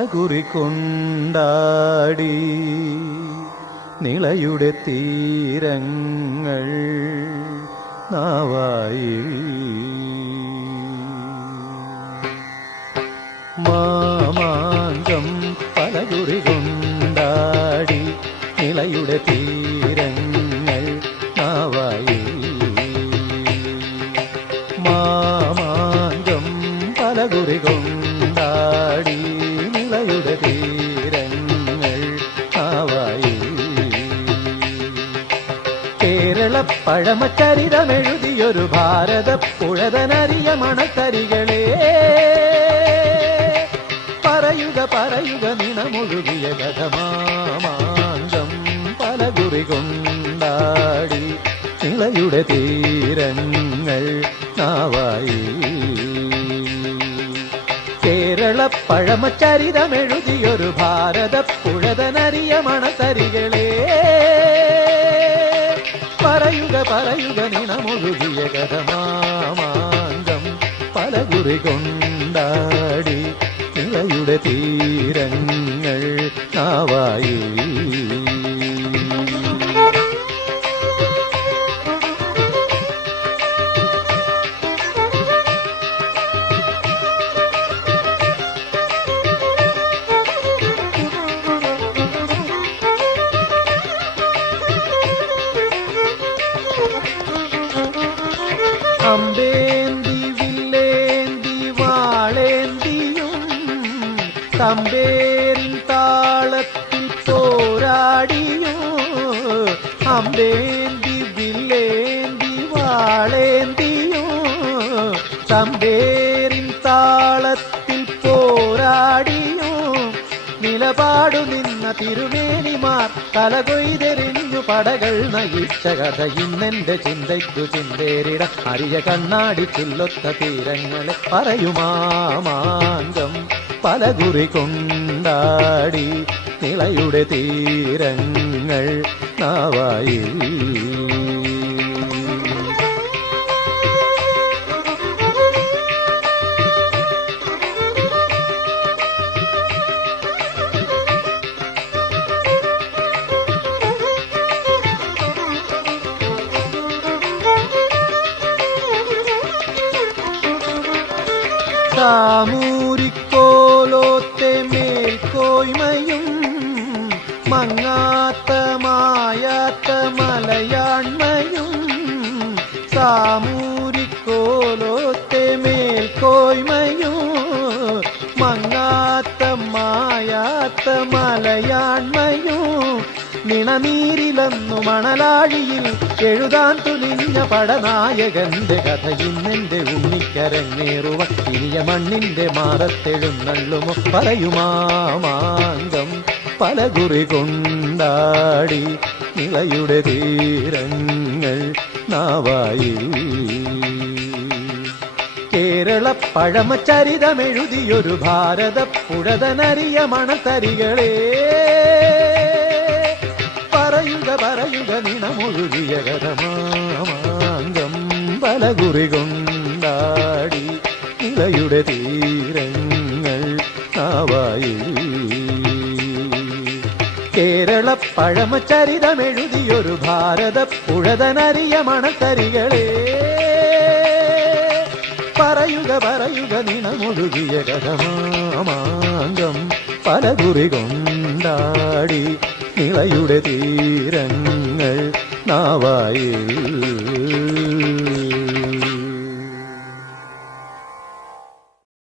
പലകുറി കൊണ്ടാടി നിളയുടെ തീരങ്ങൾ നാവായി. മാമാങ്കം പലകുറി കൊണ്ടാടി നിളയുടെ തീരങ്ങൾ നാവായി. മാമാങ്കം പലകുറി കൊണ്ടാടി നിളയുടെ തീരങ്ങൾ നാവായി. കേരള പഴമചരിതമെഴുതിയൊരു ഭാരത പുഴതനറിയ മണത്തരികളെ പറയുക പറയുക നിണമൊഴുകിയ കഥമാമാങ്കം പലകുറി കൊണ്ടാടി നിളയുടെ തീരങ്ങൾ നാവായി. കേരള പഴമചരിതമെഴുതിയൊരു ഭാരത പുഴതനറിയ മണത്തരികളെ പറയുക പറയുക നിണമൊഴുകിയ കഥമാമാങ്കം പലകുറി കൊണ്ടാടി നിളയുടെ തീരങ്ങൾ നാവായി. അമ്പേന്തി വില്ലേന്തി വാളേന്തിയും തമ്പേരിൻ താളത്തിൽ പോരാടിയും. അമ്പേന്തി വില്ലേന്തി വാളേന്തിയും തമ്പേരിൻ താളത്തിൽ പോരാടിയും. നിലപാടു നിന്ന തിരുമേനിമാർ തലകൊയ്തെറിഞ്ഞു പടകൾ നയിച്ച കഥ ഇന്നെന്റെ ചിന്തയ്ക്കു ചിന്തേരിട അരിയ കണ്ണാടി ചില്ലൊത്ത തീരങ്ങളെ പറയുമാമാങ്കം പലകുറി കൊണ്ടാടി നിളയുടെ തീരങ്ങൾ നാവായി. സാമൂരിക്കോലോത്തെ മേൽക്കോയ്മയും മങ്ങാത്ത മായാത്ത മലയാണ്മയും. സാമൂരിക്കോലോത്തെ മേൽക്കോയ്മയും മങ്ങാത്ത മായാത്ത മലയാണ്മയും. നിണനീരിലെന്നു മണലാഴിയിൽ എഴുതാൻ തുനിഞ്ഞ പടനായകന്റെ കഥ ഇന്നെന്റെ ഉണ്ണിക്കരങ്ങേറുവ ഇനിയ മണ്ണിന്റെ മാറത്തെഴുന്നള്ളുമോ പറയുമാമാങ്കം പലകുറി കൊണ്ടാടി നിളയുടെ തീരങ്ങൾ നാവായി. കേരള പഴമചരിതമെഴുതിയൊരു ഭാരത പുഴതനറിയ മണത്തരികളെ പറയുക പറയുക നിണമൊഴുകിയ കഥമാമാങ്കം പലകുറി കൊണ്ടാടി നിളയുടെ തീരങ്ങൾ നാവായി. കേരള പഴമചരിതമെഴുതിയൊരു ഭാരത പുഴതനറിയ മണത്തരികളെ പറയുക പറയുക നിണമൊഴുകിയ കഥമാമാങ്കം പലകുറി കൊണ്ടാടി നിളയുടെ തീരങ്ങൾ നാവായി.